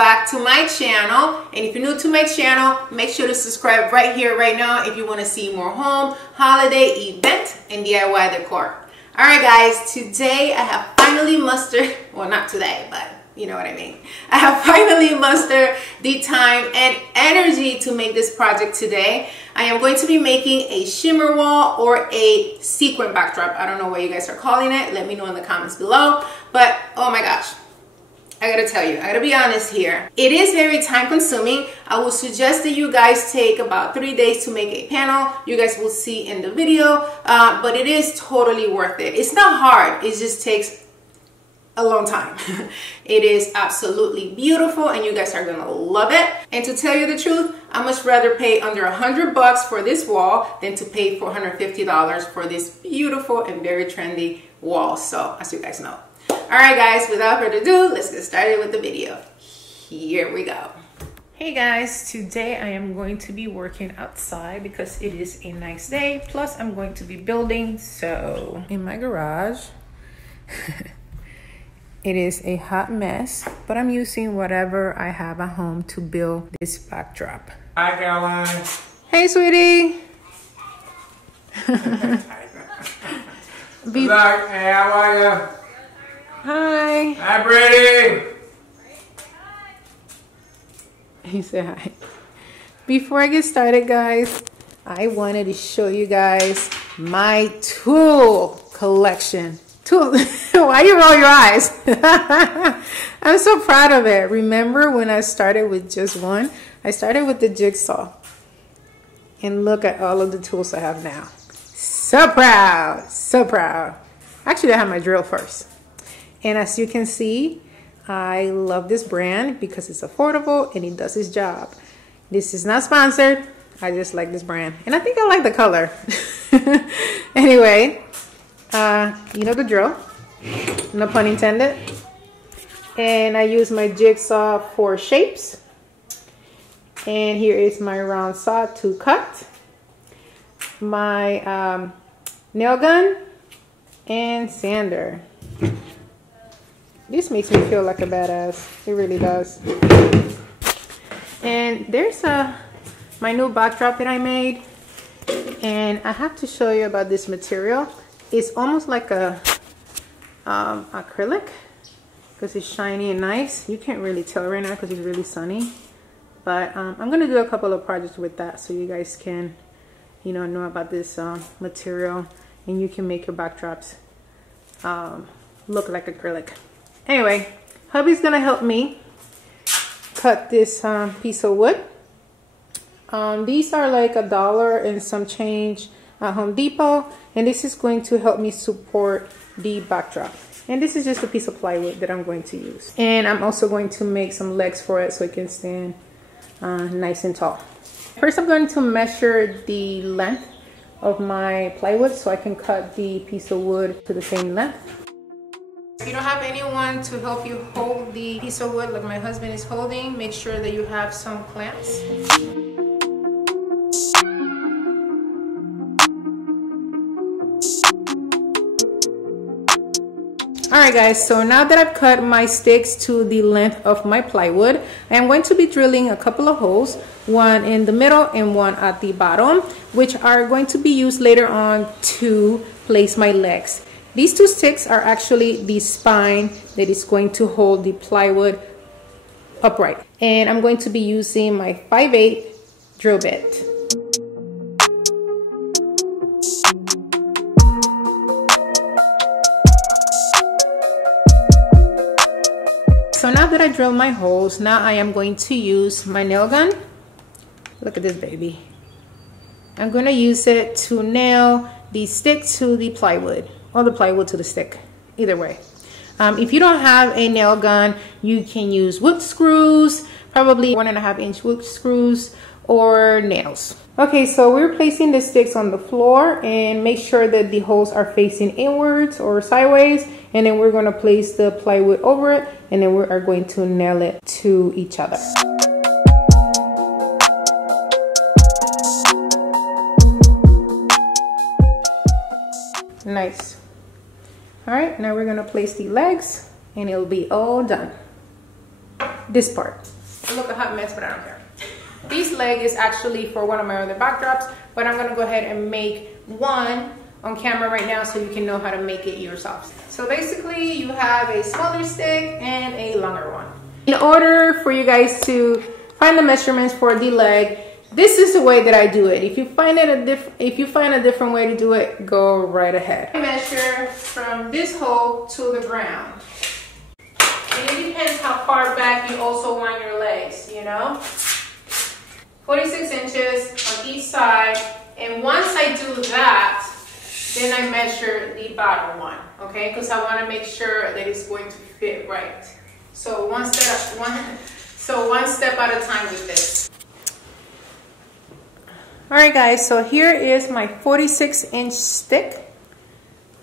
back to my channel. And if you're new to my channel, make sure to subscribe right here, right now, if you want to see more home, holiday, event, and DIY decor. All right, guys, today I have finally mustered, well, not today, but you know what I mean. I have finally mustered the time and energy to make this project today. I am going to be making a shimmer wall or a sequin backdrop. I don't know what you guys are calling it. Let me know in the comments below. But oh my gosh, I gotta tell you, I gotta be honest here. It is very time consuming. I will suggest that you guys take about 3 days to make a panel. You guys will see in the video, but it is totally worth it. It's not hard, it just takes a long time. It is absolutely beautiful and you guys are gonna love it. And to tell you the truth, I much rather pay under $100 for this wall than to pay $450 for this beautiful and very trendy wall. So as you guys know. All right, guys, without further ado, let's get started with the video. Here we go. Hey guys, today I am going to be working outside because it is a nice day. Plus I'm going to be building. So in my garage, it is a hot mess, but I'm using whatever I have at home to build this backdrop. Hi, Caroline. Hey, sweetie. Good luck. Hey, how are you? Hi. Hi, Brady. He said hi. Before I get started, guys, I wanted to show you guys my tool collection. Why you roll your eyes? I'm so proud of it. Remember when I started with just one? I started with the jigsaw. And look at all of the tools I have now. So proud. So proud. Actually, I have my drill first. And as you can see, I love this brand because it's affordable and it does its job. This is not sponsored. I just like this brand. And I think I like the color. Anyway. You know the drill, no pun intended. And I use my jigsaw for shapes. And here is my round saw to cut. My nail gun and sander. This makes me feel like a badass. It really does. And there's my new backdrop that I made. And I have to show you about this material. It's almost like a acrylic because it's shiny and nice. You can't really tell right now because it's really sunny. But I'm going to do a couple of projects with that so you guys can, know about this material and you can make your backdrops look like acrylic. Anyway, hubby's going to help me cut this piece of wood. These are like $1 and some change at Home Depot, and this is going to help me support the backdrop. And this is just a piece of plywood that I'm going to use. And I'm also going to make some legs for it so it can stand nice and tall. First, I'm going to measure the length of my plywood so I can cut the piece of wood to the same length. If you don't have anyone to help you hold the piece of wood like my husband is holding, make sure that you have some clamps. Alright guys, so now that I've cut my sticks to the length of my plywood, I am going to be drilling a couple of holes, one in the middle and one at the bottom, which are going to be used later on to place my legs. These two sticks are actually the spine that is going to hold the plywood upright. And I'm going to be using my 5/8 drill bit. So now that I drilled my holes, now I am going to use my nail gun. Look at this baby. I'm going to use it to nail the stick to the plywood, or the plywood to the stick, either way. If you don't have a nail gun, you can use wood screws, probably 1.5-inch wood screws, or nails. Okay, so we're placing the sticks on the floor and make sure that the holes are facing inwards or sideways, and then we're going to place the plywood over it, and then we are going to nail it to each other. Nice. All right, now we're going to place the legs and it'll be all done. this part. It look a hot mess, but I don't care. This leg is actually for one of my other backdrops, but I'm gonna go ahead and make one on camera right now so you can know how to make it yourself. So basically you have a smaller stick and a longer one. In order for you guys to find the measurements for the leg, this is the way that I do it. If you find a different way to do it, go right ahead. I measure from this hole to the ground. And it depends how far back you also want your legs, you know? 46 inches on each side. And once I do that, then I measure the bottom one, okay? Because I want to make sure that it's going to fit right. So one step at a time with this. All right, guys, so here is my 46-inch stick.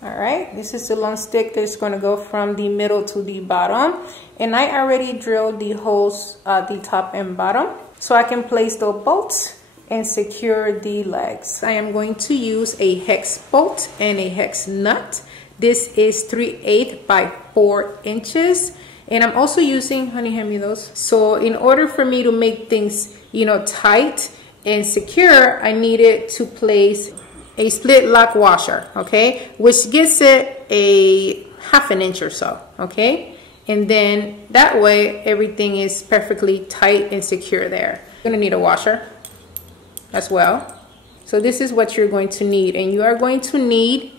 All right, this is the long stick that's going to go from the middle to the bottom. And I already drilled the holes at the top and bottom so I can place the bolts and secure the legs. I am going to use a hex bolt and a hex nut. This is 3/8 by 4 inches. And I'm also using, honey, hand me those. So in order for me to make things, you know, tight and secure, I needed to place a split lock washer, okay? Which gives it a 1/2 inch or so, okay? And then that way everything is perfectly tight and secure there. You're gonna need a washer as well. So this is what you're going to need, and you are going to need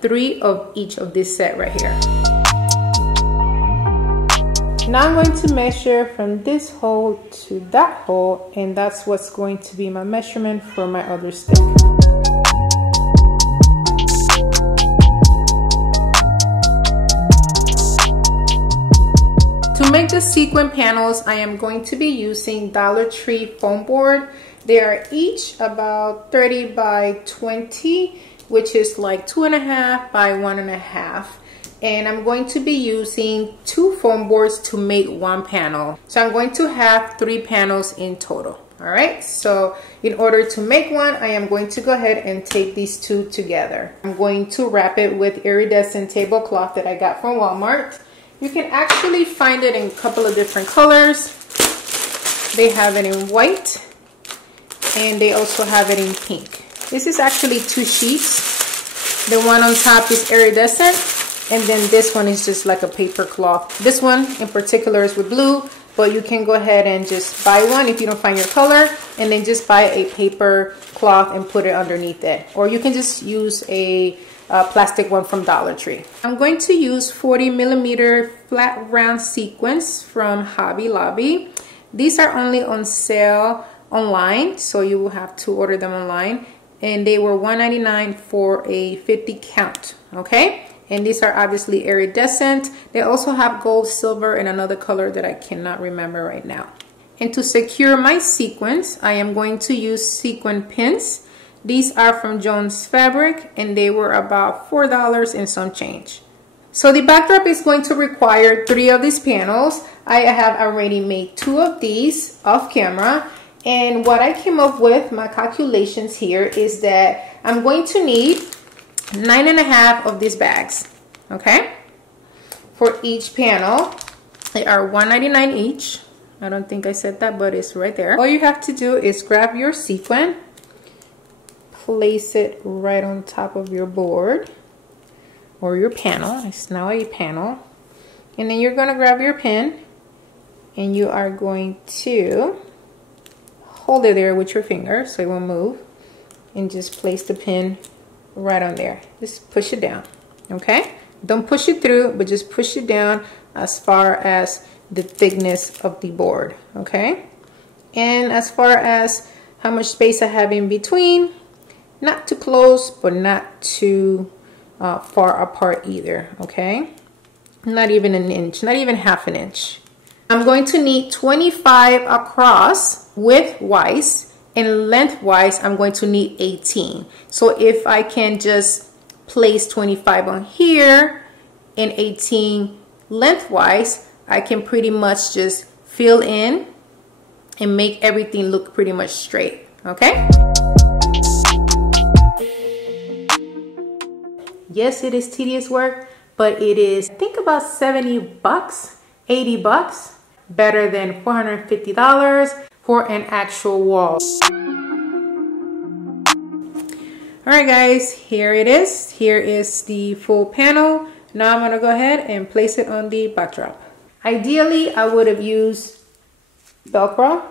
3 of each of this set right here. Now I'm going to measure from this hole to that hole, and that's what's going to be my measurement for my other stick. To make the sequin panels, I am going to be using Dollar Tree foam board. They are each about 30 by 20, which is like 2.5 by 1.5. And I'm going to be using 2 foam boards to make 1 panel. So I'm going to have 3 panels in total. All right, so in order to make one, I am going to go ahead and take these 2 together. I'm going to wrap it with iridescent tablecloth that I got from Walmart. You can actually find it in a couple of different colors. They have it in white, and they also have it in pink. This is actually 2 sheets. The one on top is iridescent, and then this one is just like a paper cloth. This one in particular is with blue, but you can go ahead and just buy one if you don't find your color, and then just buy a paper cloth and put it underneath it. Or you can just use a plastic one from Dollar Tree. I'm going to use 40mm flat round sequins from Hobby Lobby. These are only on sale online, so you will have to order them online, and they were $1.99 for a 50 count, okay? And these are obviously iridescent. They also have gold, silver, and another color that I cannot remember right now. And to secure my sequins, I am going to use sequin pins. These are from Jones Fabric, and they were about $4 and some change. So the backdrop is going to require 3 of these panels. I have already made 2 of these off camera. And what I came up with, my calculations here, is that I'm going to need 9.5 of these bags, okay? For each panel, they are $1.99 each. I don't think I said that, but it's right there. All you have to do is grab your sequin, place it right on top of your board or your panel. It's now a panel. And then you're gonna grab your pin, and you are going to hold it there with your finger so it won't move, and just place the pin right on there. Just push it down, okay? Don't push it through, but just push it down as far as the thickness of the board, okay? And as far as how much space I have in between, not too close, but not too far apart either, okay? Not even an inch, not even half an inch. I'm going to need 25 across widthwise, and lengthwise I'm going to need 18. So if I can just place 25 on here and 18 lengthwise, I can pretty much just fill in and make everything look pretty much straight, okay? Yes, it is tedious work, but it is, I think, about 70 bucks, 80 bucks. better than $450 for an actual wall. All right guys, here it is. Here is the full panel. Now I'm gonna go ahead and place it on the backdrop. Ideally, I would have used Velcro,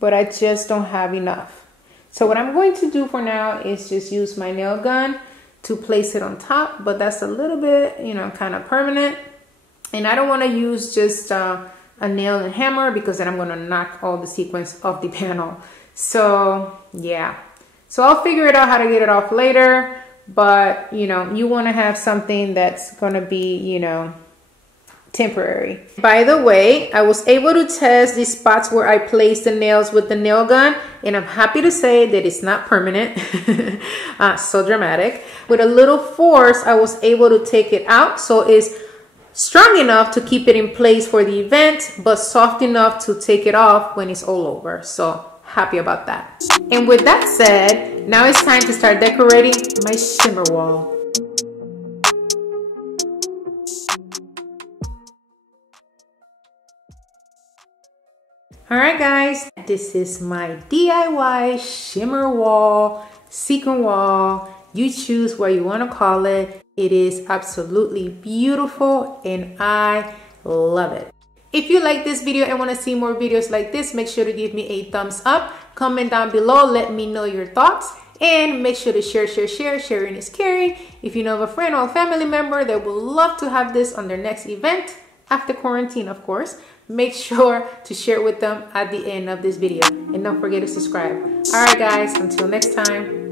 but I just don't have enough. So what I'm going to do for now is just use my nail gun to place it on top, but that's a little bit, you know, kind of permanent. And I don't want to use just a nail and hammer because then I'm going to knock all the sequins off the panel. So yeah, so I'll figure it out how to get it off later, but you know, you want to have something that's going to be, you know, temporary. By the way, I was able to test the spots where I placed the nails with the nail gun, and I'm happy to say that it's not permanent. So dramatic. With a little force, I was able to take it out, so it's strong enough to keep it in place for the event, but soft enough to take it off when it's all over. So happy about that. And with that said, now it's time to start decorating my shimmer wall. Alright guys, this is my DIY shimmer wall, sequin wall. You choose what you want to call it. It is absolutely beautiful and I love it. If you like this video and want to see more videos like this, make sure to give me a thumbs up. Comment down below, let me know your thoughts. And make sure to share. Sharing is caring. If you know of a friend or a family member that would love to have this on their next event, after quarantine of course, make sure to share it with them at the end of this video. And don't forget to subscribe. Alright guys, until next time.